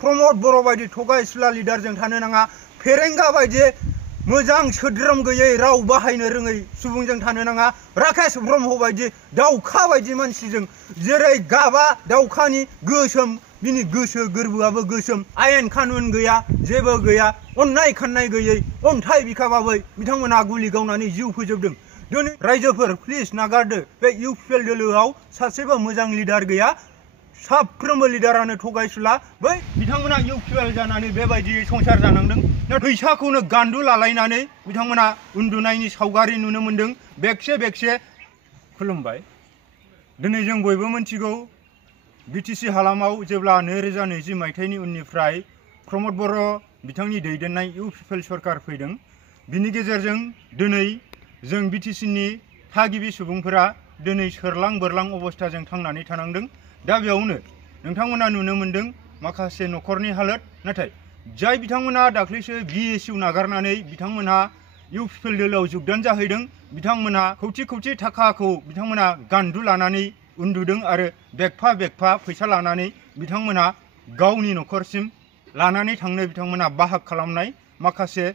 प्रमद बर' बायदि थगायसुला लिडारजों थानो नाङा। फेरेंगा बायदि मोजां सोद्रोम गैयै राव बाहायनो रोङै सुबुंजों थानो नाङा। राकेश ब्रह्म बायदि दाउखा बायदि मानसिजों जेरै गाबा दाउखानि गोसोम बिनि गोसो गोरबोआबो गोसोम। आयेन कानुन गैया, जेबो गैया, अननाय खाननाय गैयै अन्थाइ बिखाबाबै बिथांमोना गुलि गावनानै जिउ फोजोबदों। दिनै रायजोफोर प्लिज नागारदो। बे इउपिपिएल दोलोआव सासेबो मोजां लिडार गैया। साफ्रोमबो लिडारानो थगायसुला। बै बिथांमोना इउपिपिएल जानानै बेबायदि संसार जानांदों। फैसाखौनो गान्दु लालायनानै बिथांमोना उन्दुनायनि सावगारि नुनो मोन्दों। बेगसे बेगसे खुलुमबाय। दिनै जों बयबो मिथिगौ बिटिसि हालामाव जेब्ला 2020 मायथाइनि उननिफ्राय प्रमद बर' बिथांनि दैदेननाय इउपिपिएल सरकार फैदों। बिनि गेजेरजों दिनै जों बिटिसिनि थागिबि सुबुंफोरा दिनै सोरलां बोरलां अबस्थाजों थांनानै थानांदों। दा बेयावनो नोंथांमोना नुनो मोन्दों माखासे न'खरनि हालोद। नाथाय जाय बिथांमोना दाख्लैसो बिएसइउ नागारनानै बिथांमोनहा इउपिपिएल दोलोआव जगदान जाहैदों, बिथांमोना खौथि खौथि थाखाखौ बिथांमोना गान्दु लानानै उन्दुदों आरो बेगफा बेगफा फैसा लानानै बिथांमोना गावनि न'खरसिम लानानै थांनो बिथांमोना बाहाग खालामनाय माखासे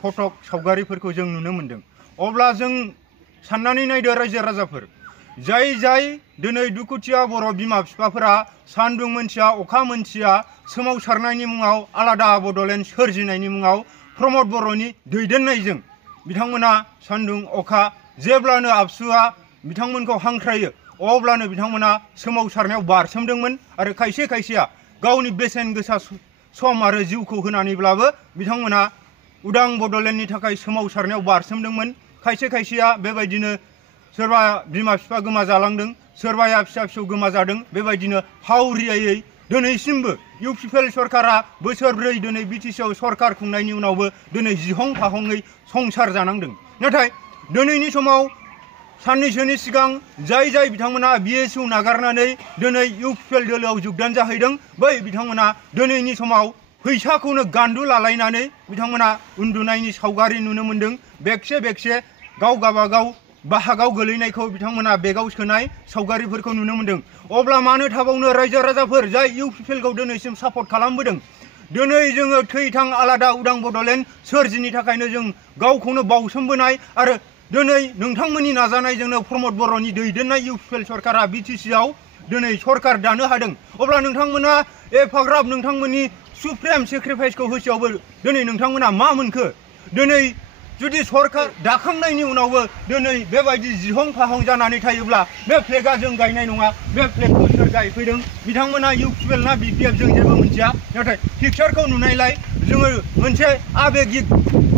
फटक सावगारिफोरखौ जों नुनो मोन्दों। अब्ला जों साननानै नायदो रायजो राजाफोर, जाय दिनै दुखुथिया बर' बिमा बिफाफोरा सान्दुं मोनथिया अखा मोनथिया सोमावसारनायनि मुङाव आलादा बड'लेण्ड सोरजिनायनि मुङाव प्रमद बर'नि दैदेननायजों बिथांमोना सान्दुं अखा जेब्लानो आबसुआ बिथांमोनखौ हांख्रायो अब्लानो बिथांमोना सोमावसारनायाव बारसोमदोंमोन आरो खायसे खायसेया गावनि बेसेन गोसा सम आरो जिउखौ होनानैब्लाबो बिथांमोना उदां बड'लेण्डनि थाखाय सोमावसारनायाव बारसोमदोंमोन। खायसे खायसेया बेबायदिनो सोरबा बिमा बिफा गोमाजालांदों, सोरबाया फिसा फिसौ गोमाजादों। बेबायदिनो हावरियायै दिनैसिमबो इउपिपिएल सरकारा बोसोरब्रै दिनै बिटिसिआव सरकार खुंनायनि उनावबो दिनै जिहं फाहङै संसार जानांदों। नाथाय दिनैनि समाव साननैसोनि सिगां जाय बिथांमोना बिएसइउ नागारनानै दिनै इउपिपिएल दोलोआव जगदान जाहैदों, बै बिथांमोना दिनैनि समाव फैसाखौनो गान्दु लालायनानै बिथांमोना उन्दुनायनि सावगारि नुनो मोन्दों। बेगसे बेगसे गाव गाबागाव बाहागाव गोलैनायखौ बिथांमोना बेगाव सोनाय सावगारिफोरखौ नुनो मोन्दों। अब्ला मानो थाबावनो रायजो राजाफोर जाय इउपिपिएलखौ दिनैसिम सापर्ट खालामबोदों। दिनै जोङो थैथां आलादा उदां बड'लेण्ड सोरजिनि थाखायनो जों गावखौनो बावसोमबोनाय आरो दिनै नोंथांमोननि नाजानायजोंनो प्रमद बर'नि दैदेननाय इउपिपिएल सरकारा बिटिसिआव दिनै सरकार दानो हादों। अब्ला नोंथांमोना एफाग्राब नोंथांमोननि सुप्रेम सेक्रिफाइसखौ होसेयावबो दिनै नोंथांमोना मा मोनखो? दिनै जुदि सरकार दाखांनायनि उनावबो दिनै बेबायदि जिहं फाहं जानानै थायोब्ला बे फ्लेगआ जों गायनाय नङा। बे फ्लेगखौ सोर गायफैदों? बिथांमोना इउपिपिएल ना बिपिएफ जों जेबो मिथिया। नाथाय पिक्चारखौ नुनायलाय जोङो मोनसे आबेगिक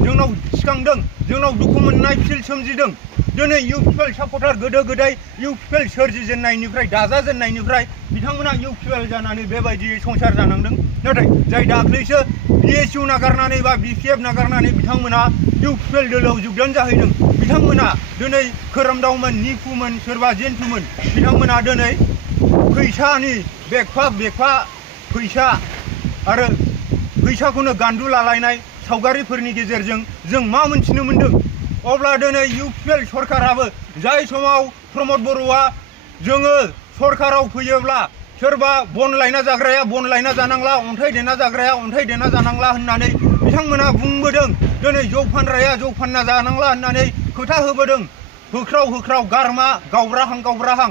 जोंनाव सिखांदों, जोंनाव दुखु मोननाय फिल सोमजिदों। दिनै इउपिपिएल सापर्टार गोदो गोदाय इउपिपिएल सोरजिजेननायनिफ्राय दाजाजेननायनिफ्राय बिथांमोना इउपिपिएल जानानै बेबायदियै संसार जानांदों। नाथाय जाय दाख्लैसो बिएसइउ नागारनानै बा बिपिएफ नागारनानै बिथांमोना इउपिपिएल दोलोआव जगदान जाहैदों, बिथांमोना दिनै खोरोमदावमोन, निफुमोन, सोरबा जेन्थुमोन। बिथांमोना दिनै फैसानि बेगफा बेगफा फैसा आरो फैसाखौनो गान्दु लालायनाय सावगारिफोरनि गेजेरजों जों मा मोनथिनो मोन्दों? अब्ला दिनै इउपिपिएल सरकाराबो जाय समाव प्रमद बर'आ जोङो सरकाराव फैयोब्ला सोरबा बन लायना जाग्राया बन लायना जानांला, अन्थाइ देना जाग्राया अन्थाइ देना जानांला होननानै बिथांमोना बुंबोदों। दिनै जौ फानग्राया जौ फानना जानांला होननानै खोथा होबोदों। होख्राव गारमा गावब्राहां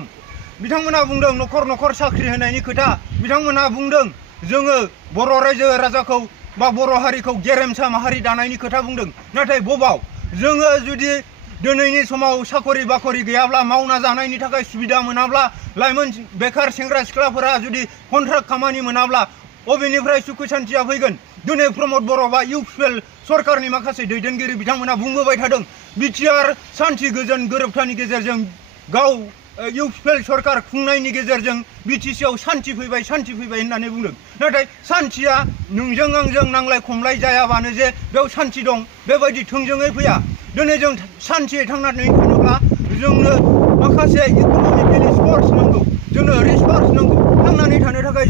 बिथांमोना बुंदों न'खर न'खर साख्रि होनायनि खोथा। बिथांमोना बुंदों जोङो बर' रायजो राजाखौ बा बर' हारिखौ गेरेमसा माहारि दानायनि खोथा बुंदों। नाथाय बबाव? जोङो जुदि दिनैनि समाव साखरि बाखरि गैयाब्ला, मावना जानायनि थाखाय सुबिदा मोनाब्ला, लाइमोन बेखार सेंग्रा सिख्लाफोरा जुदि कन्ट्राक्ट खामानि मोनाब्ला अबेनिफ्राय सुखु सान्थिया फैगोन? दिनै प्रमद बर' बा इउपिपिएल सरकारनि माखासे दैदेनगिरि बिथांमोना बुंबोबाय थादों बिटिआर सान्थि गोजोन गोरोबथानि गेजेरजों गाव इउपिपिएल सरकार खुंनायनि गेजेरजों बिटिसिआव सान्थि फैबाय होननानै बुंदों। नाथाय सान्थिया नोंजों आंजों नांलाय खमलाय जायाबानो जे बेयाव सान्थि दं बेबायदि थोंजोङै फैया। दिनै जों सान्थियै थांनानै थानोब्ला जोंनो माखासे इक'नमिकेलि सोर्स नांगौ, जोंनो रिसोर्स नांगौ। थांनानै थानो थाखाय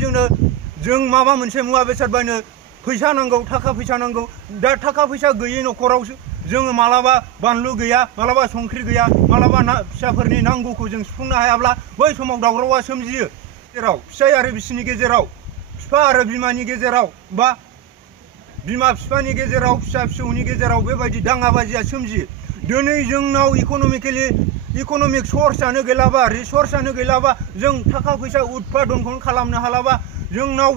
जों माबा मोनसे मुवा बेसाद बायनो फैसा नांगौ, थाखा फैसा नांगौ। दा थाखा फैसा गैयै न'खराव जोङो मालाबा बानलु गैया, मालाबा संख्रि गैया, मालाबा फिसाफोरनि नांगौखौ जों सुफुंनो हायाब्ला बै समाव दावरावआ सोमजियो। जेराव फिसाय आरो बिसिनि गेजेराव बिफा आरो बिमानि गेजेराव बा बिमा बिफानि गेजेराव फिसा फिसौनि गेजेराव बेबायदि दाङाबाजिया सोमजियो। दिनै जोंनाव इक'नमिक सर्सआनो गैलाबा रिसर्सआनो गैलाबा जों थाखा फैसा उत्पादनखौनो खालामनो हालाबा जोंनाव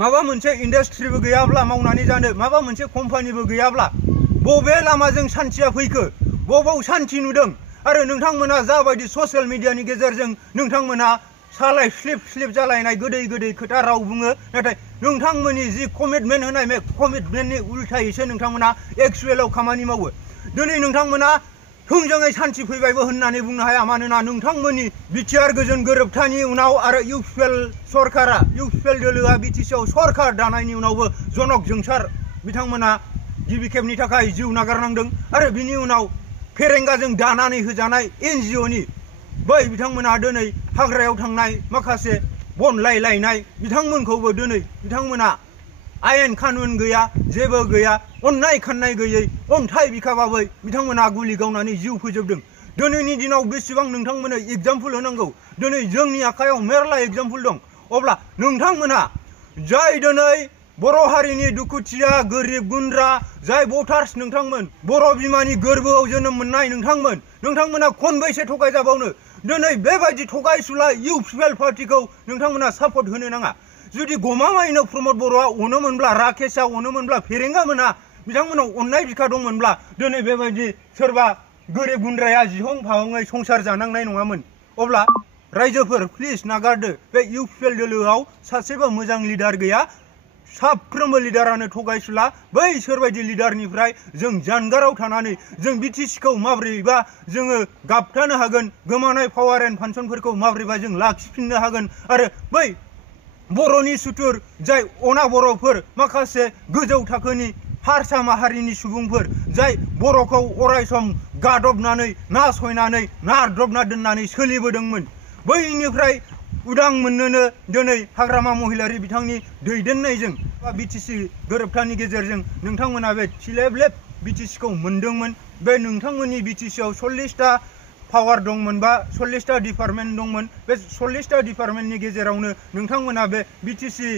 माबा मोनसे इन्डास्ट्रिबो गैयाब्ला मावनानै जानो माबा मोनसे कम्पानिबो गैयाब्ला बबे लामाजों सान्थिया फैखो बबाव सान्थि नुदों आरो नोंथांमोना जाबायदि ससियेल मिडियानि गेजेरजों नोंथांमोना सालाय स्लिप जालायनाय गोदै खोथा राव बुङो नाथाय नोंथांमोननि जि कमिटमेन्ट होनाय बे कमिटमेन्टनि उल्थायैसो नोंथांमोना एक्सुवेलाव खामानि मावो। दिनै नोंथांमोना थोंजोङै सान्थि फैबायबो होननानै बुंनो हाया मानोना नोंथांमोननि बिटिआर गोजोन गोरोबथानि उनाव आरो इउपिपिएल सरकारा इउपिपिएल दोलोआ बिटिसिआव सरकार दानायनि उनावबो जनक जोंसार बिथांमोना गिबि खेबनि थाखाय जिउ नागारनांदों आरो बिनि उनाव फेरेंगाजों दानानै होजानाय एनजिअनि बै बिथांमोना दिनै हाग्रायाव थांनाय माखासे बन लायलायनाय बिथांमोनखौबो दिनै बिथांमोना आयेन कानुन गैया जेबो गैया अननाय खाननाय गैयै अन्थाइ बिखाबाबै बिथांमोना गुलि गावनानै जिउ फोजोबदों। दिनैनि दिनाव बेसेबां नोंथांमोननो एग्जाम्पल होनांगौ दिनै जोंनि आखायाव मेरला एग्जाम्पल दं अब्ला नोंथांमोना जाय दिनै बर' हारिनि दुखुथिया गोरिब गुन्द्रा जाय भटार्स नोंथांमोन बर' बिमानि गोरबोआव जोनोम मोननाय नोंथांमोना खनबैसे थगायजाबावनो दिनै बेबायदि थगायसुला इउपिपिएल पार्टिखौ नोंथांमोना सापर्ट होनो नाङा। जुदि गमामायैनो प्रमद बर'आ अनोमोनब्ला राकेशआ अनोमोनब्ला फेरेंगा मोना बिथांमोनाव अननाय बिखा दंमोनब्ला दिनै बेबायदि सोरबा गोरिब गुन्द्राया जिहं फाहङै संसार जानांनाय नङामोन। अब्ला रायजोफोर प्लिज नागारदो बे इउपिपिएल दोलोआव सासेबो मोजां लिडार गैया साफ्रोमबो लिडारानो थगायसुला बैसोरबायदि लिडारनिफ्राय जों जानगाराव थानानै जों बिटिसिखौ माब्रैबा जोङो गाबथानो हागोन गोमानाय पावार एन्ड फांसनफोरखौ माब्रैबा जों लाखिफिननो हागोन आरो बै बर'नि सुथुर जाय अना बर'फोर माखासे गोजौ थाखोनि हारसा माहारिनि सुबुंफोर जाय बर'खौ अरायसम गादबनानै नासयनानै नारदबना दोननानै सोलिबोदोंमोन बैनिफ्राय उदां मोननोनो दिनै हाग्रामा महिलारि बिथांनि दैदेननायजों बिटिसि गोरोबथानि गेजेरजों नोंथांमोना बे थिलेबलेब बिटिसिखौ मोनदोंमोन। बे नोंथांमोननि बिटिसिआव 40टा पावार दंमोन बा 40टा डिपार्टमेन्ट दंमोन बे 40टा डिपार्टमेन्टनि गेजेरावनो नोंथांमोना बे बिटिसि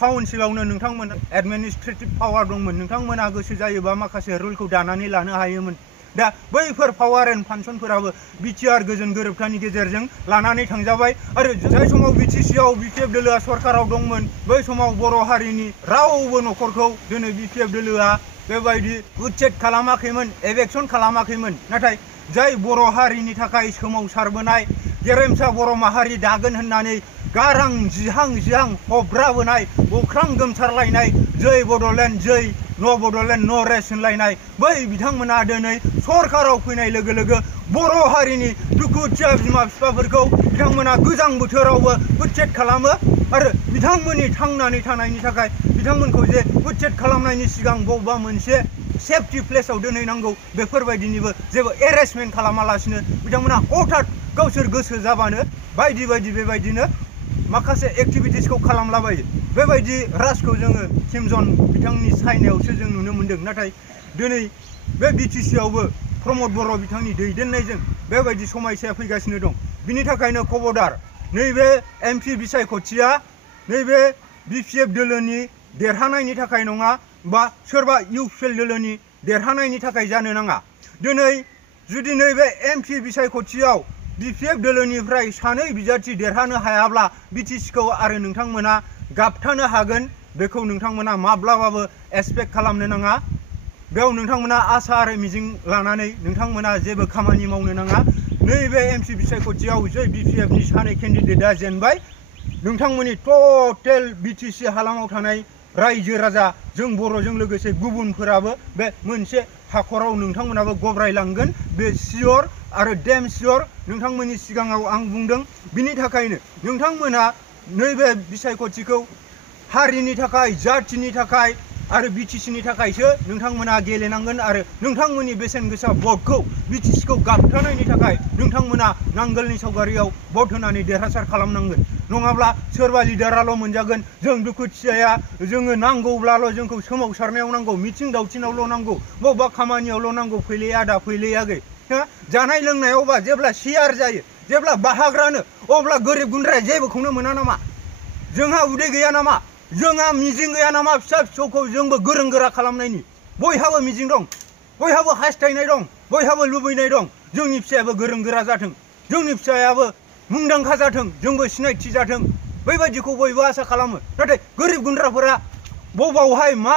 काउन्सिलावनो नोंथांमोना एडमिनिस्ट्रेटिभ पावार दंमोन नोंथांमोना गोसो जायोबा माखासे रुलखौ दानानै लानो हायोमोन। दा बैफोर पावार एन्ड फांसनफोराबो बिटिआर गोजोन गोरोबथानि गेजेरजों लानानै थांजाबाय आरो जाय समाव बिटिसिआव बिपिएफ दोलोआ सरकाराव दंमोन बै समाव बर' हारिनि रावबो न'खरखौ दिनै बिपिएफ दोलोआ बेबायदि उच्चेद खालामाखैमोन एभेक्सन खालामाखैमोन नाथाय जाय बर' हारिनि थाखाय सोमावसारबोनाय गेरेमसा बर' माहारि दागोन होननानै गारां जिहां हब्राबोनाय अख्रां गोमसारलायनाय जै बड'लेण्ड जै न' बड'लेण्ड न' रेस होनलायनाय बै बिथांमोना दिनै सरकाराव फैनाय लोगो लोगो बर' हारिनि दुखुथिया बिमा बिफाफोरखौ बिथांमोना गोजां बोथोरावबो उच्चेद खालामो आरो बिथांमोननि थांनानै थानायनि थाखाय बिथांमोनखौ जे उच्चेद खालामनायनि सिगां बबेबा मोनसे सेफटि प्लेसाव दोनहैनांगौ बेफोरबायदिनिबो जेबो एरेन्जमेन्ट खालामालासिनो बिथांमोना हठात गावसोर गोसो जाबानो बायदि बेबायदिनो माखासे एक्टिभिटिसखौ खालामलाबायो बेबायदि राजखौ जोङो किम जन बिथांनि चाइनायावसो जों नुनो मोन्दों नाथाय दिनै बे बिटिसिआवबो प्रमद बर' बिथांनि दैदेननायजों बेबायदि समयसाया फैगासिनो दं। बिनि थाखायनो खबरदार नैबे एमपि बिसायख'थिया नैबे बिपिएफ दोलोनि देरहानायनि थाखाय नङा बा सोरबा इउपिपिएल दोलोनि देरहानायनि थाखाय जानो नाङा। दिनै जुदि नैबे एमपि बिसायख'थियाव बिपिएफ दोलोनिफ्राय सानै बिजाथि देरहानो हायाब्ला बिटिसिखौ आरो नोंथांमोना गाबथानो हागोन बेखौ नोंथांमोना माब्लाबाबो एक्सपेक्ट खालामनो नाङा। बेयाव नोंथांमोना आसा आरो मिजिं लानानै नोंथांमोना जेबो खामानि मावनो नाङा। नैबे एमपि बिसायख'थियाव जै बिपिएफनि सानै केन्डिडेटआ जेनबाय नोंथांमोननि टटेल बिटिसि हालामाव थानाय रायजो राजा जों बर'जों लोगोसे गुबुनफोराबो बे मोनसे हाखराव नोंथांमोनाबो गब्रायलांगोन बे सियर आरो डेम सियर नोंथांमोननि सिगाङाव आं बुंदों। बिनि थाखायनो नोंथांमोना नैबे बिसायख'थिखौ हारिनि थाखाय जाथिनि थाखाय आरो बिटिसिनि थाखायसो नोंथांमोना गेलेनांगोन आरो नोंथांमोननि बेसेन गोसा भटखौ बिटिसिखौ गाबथानायनि थाखाय नोंथांमोना नांगोलनि सावगारियाव भट होनानै देरहासार खालामनांगोन नङाब्ला सोरबा लिडाराल' मोनजागोन जों दुखुथियाया जोङो नांगौब्लाल' जोंखौ सोमावसारनायाव नांगौ मिथिं दावथिनावल' नांगौ बबेबा खामानियावल' नांगौ फैलाया दा फैलायाखै जानाय लोंनायावबा जेब्ला शेयार जायो जेब्ला बाहाग रानो अब्ला गोरिब गुन्द्राया जेबोखौनो मोना नामा जोंहा उदै गैया नामा जोंहा मिजिं गैया नामा फिसा फिसौखौ जोंबो गोरों गोरा खालामनायनि बयहाबो मिजिं दं बयहाबो हास्थायनाय दं बयहाबो लुबैनाय दं जोंनि फिसायाबो गोरों गोरा जाथों जोंनि फिसायाबो मुंदांखा जाथों जोंबो सिनायथि जाथों बैबायदिखौ बयबो आसा खालामो नाथाय गोरिब गुन्द्राफोरा बबावहाय मा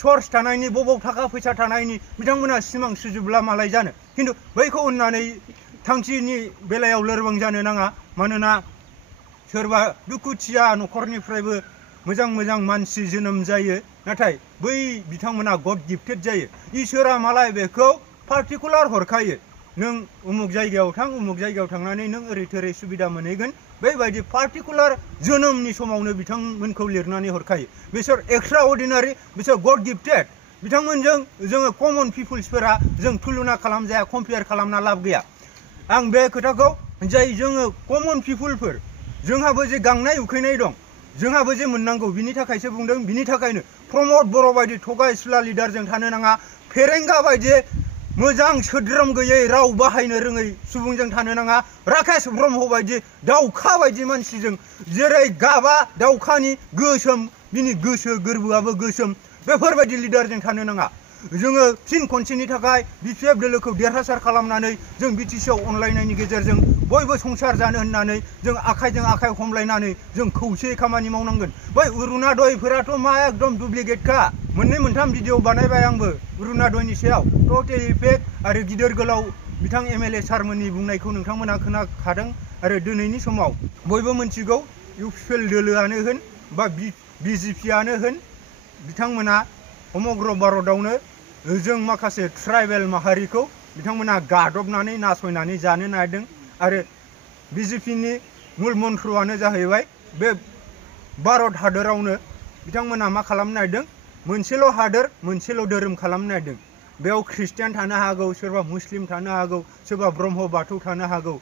सर्स थानायनि बबाव थाखा फैसा थानायनि बिथांमोना सिमां सुजुब्ला मालाय जानो खिन्थु बैखौ होननानै थांखिनि बेलायाव लोरबां जानो नाङा मानोना सोरबा दुखुथिया न'खरनिफ्रायबो मोजां मोजां मानसि जोनोम जायो नाथाय बै बिथांमोना गड गिफ्टेड जायो इसोरा मालाय बेखौ पार्टिकुलार हरखायो नों उमुक जायगायाव थां उमुक जायगायाव थांनानै नों ओरै थोरै सुबिदा मोनहैगोन बेबायदि पार्टिकुलार जोनोमनि समावनो बिथांमोनखौ लिरनानै हरखायो बिसोर एक्सट्रा अर्डिनारि बिसोर गड गिफ्टेड बिथांमोनजों जोङो कमन पिपुल्सफोरा जों तुलना खालामजाया कम्पेयार खालामना लाब गैया आं बे खोथाखौ जाय जोङो कमन पिपुलफोर जोंहाबो जे गांनाय उखैनाय दं जोंहाबो जे मोननांगौ बिनि थाखायसो बुंदों बिनि थाखायनो प्रमद बर' बायदि थगायसुला लिडारजों थानो नाङा फेरेंगा बायदि मोजां सोद्रोम गैयै राव बाहायनो रोङै सुबुंजों थानो नाङा राकेश ब्रह्म बायदि दाउखा बायदि मानसिजों जेरै गाबा दाउखानि गोसोम बिनि गोसो गोरबोआबो गोसोम बेफोरबायदि लिडारजों थानो नाङा जोङो फिन खनसेनि थाखाय बिपिएफ दोलोखौ देरहासार खालामनानै जों बिटिसिआव अनलायनायनि गेजेरजों बयबो संसार जानो होननानै जों आखाइजों आखाइ हमलायनानै जों खौसेयै खामानि मावनांगोन बै अरुणादयफोराथ' मा एकदम डुप्लिकेटखा मोननै मोनथाम भिडिअ बानायबाय आंबो अरुणादयनि सायाव टटेलि फेक आरो गिदिर गोलाव बिथां एमएलए सारमोननि बुंनायखौ नोंथांमोना खोनाखादों आरो दिनैनि समाव बयबो मिथिगौ इउपिएल दोलोआनो होन बा बिजेपिआनो होन बिथांमोना समग्र भारतआवनो जों माखासे ट्राइबेल माहारिखौ बिथांमोना गादबनानै नासयनानै जानो नागिरदों आरो बिजेपिनि मुल मन्त्रआनो जाहैबाय बे भारत हादरावनो बिथांमोना मा खालामनो नागिरदों मोनसेल' हादोर मोनसेल' धोरोम खालामनो नागिरदों बेयाव ख्रिस्टियान थानो हागौ सोरबा मुस्लिम थानो हागौ सोरबा ब्रह्म बाथौ थानो हागौ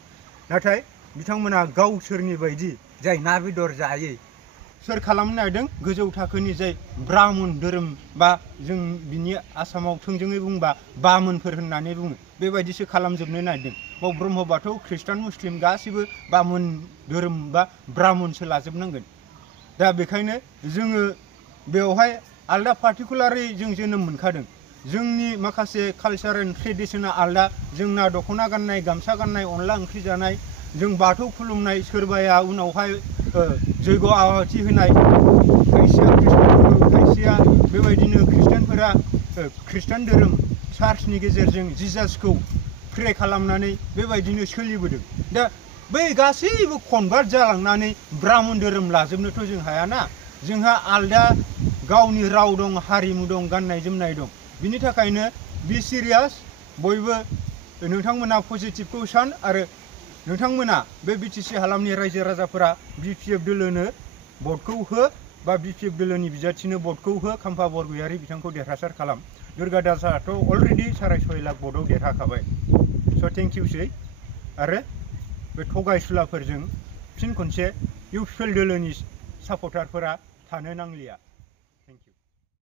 नाथाय बिथांमोना गावसोरनि बायदि जाय ना बेदर जायै सोर खालामनो नागिरदों गोजौ थाखोनि जाय ब्राह्मण धोरोम बा जों बिनि आसामाव थोंजोङै बुंबा बामोनफोर होननानै बुङो बेबायदिसो खालामजोबनो नागिरदों बाव ब्रह्म बाथौ ख्रिस्टान मुस्लिम गासिबो बामोन धोरोम बा ब्राह्मणसो लाजोबनांगोन दा बेखायनो जोङो बेवहाय आलदा पार्टिकुलारै जों जोनोम मोनखादों जोंनि माखासे कालचार एन्ड ट्रेडिसना आलदा जोंना दख'ना गाननाय गामसा गाननाय अनला ओंख्रि जानाय जों बाथौ खुलुमनाय सोरबाया उनावहाय जैग' आवाथि होनाय खायसेया ख्रिस्टान खायसेया बेबायदिनो ख्रिस्टानफोरा ख्रिस्टान धोरोम चार्चनि गेजेरजों जिजासखौ प्रे खालामनानै बेबायदिनो सोलिबोदों दा बै गासैबो कनभार्ट जालांनानै ब्राह्मण धोरोम लाजोबनोथ' जों हायाना जोंहा आलदा गावनि राव दं हारिमु दं गाननाय जोमनाय दं बिनि थाखायनो बि सिरियास बयबो नोंथांमोना पजिटिभखौ सान आरो नोंथांमोना बे बिटिसि हालामनि रायजो राजाफोरा बिपिएफ दोलोनो भटखौ हो बा बिपिएफ दोलोनि बिजाथिनो भटखौ हो खाम्फा बरगयारि बिथांखौ देरहासार खालाम दुर्गा दासआथ' अलरेडि 6.5 लाख भटआव देरहाखाबाय स' थेंक इउसै आरो बे थगायसुलाफोरजों फिन खनसे इउपिएल दोलोनि सापर्टारफोरा थानो नांलिया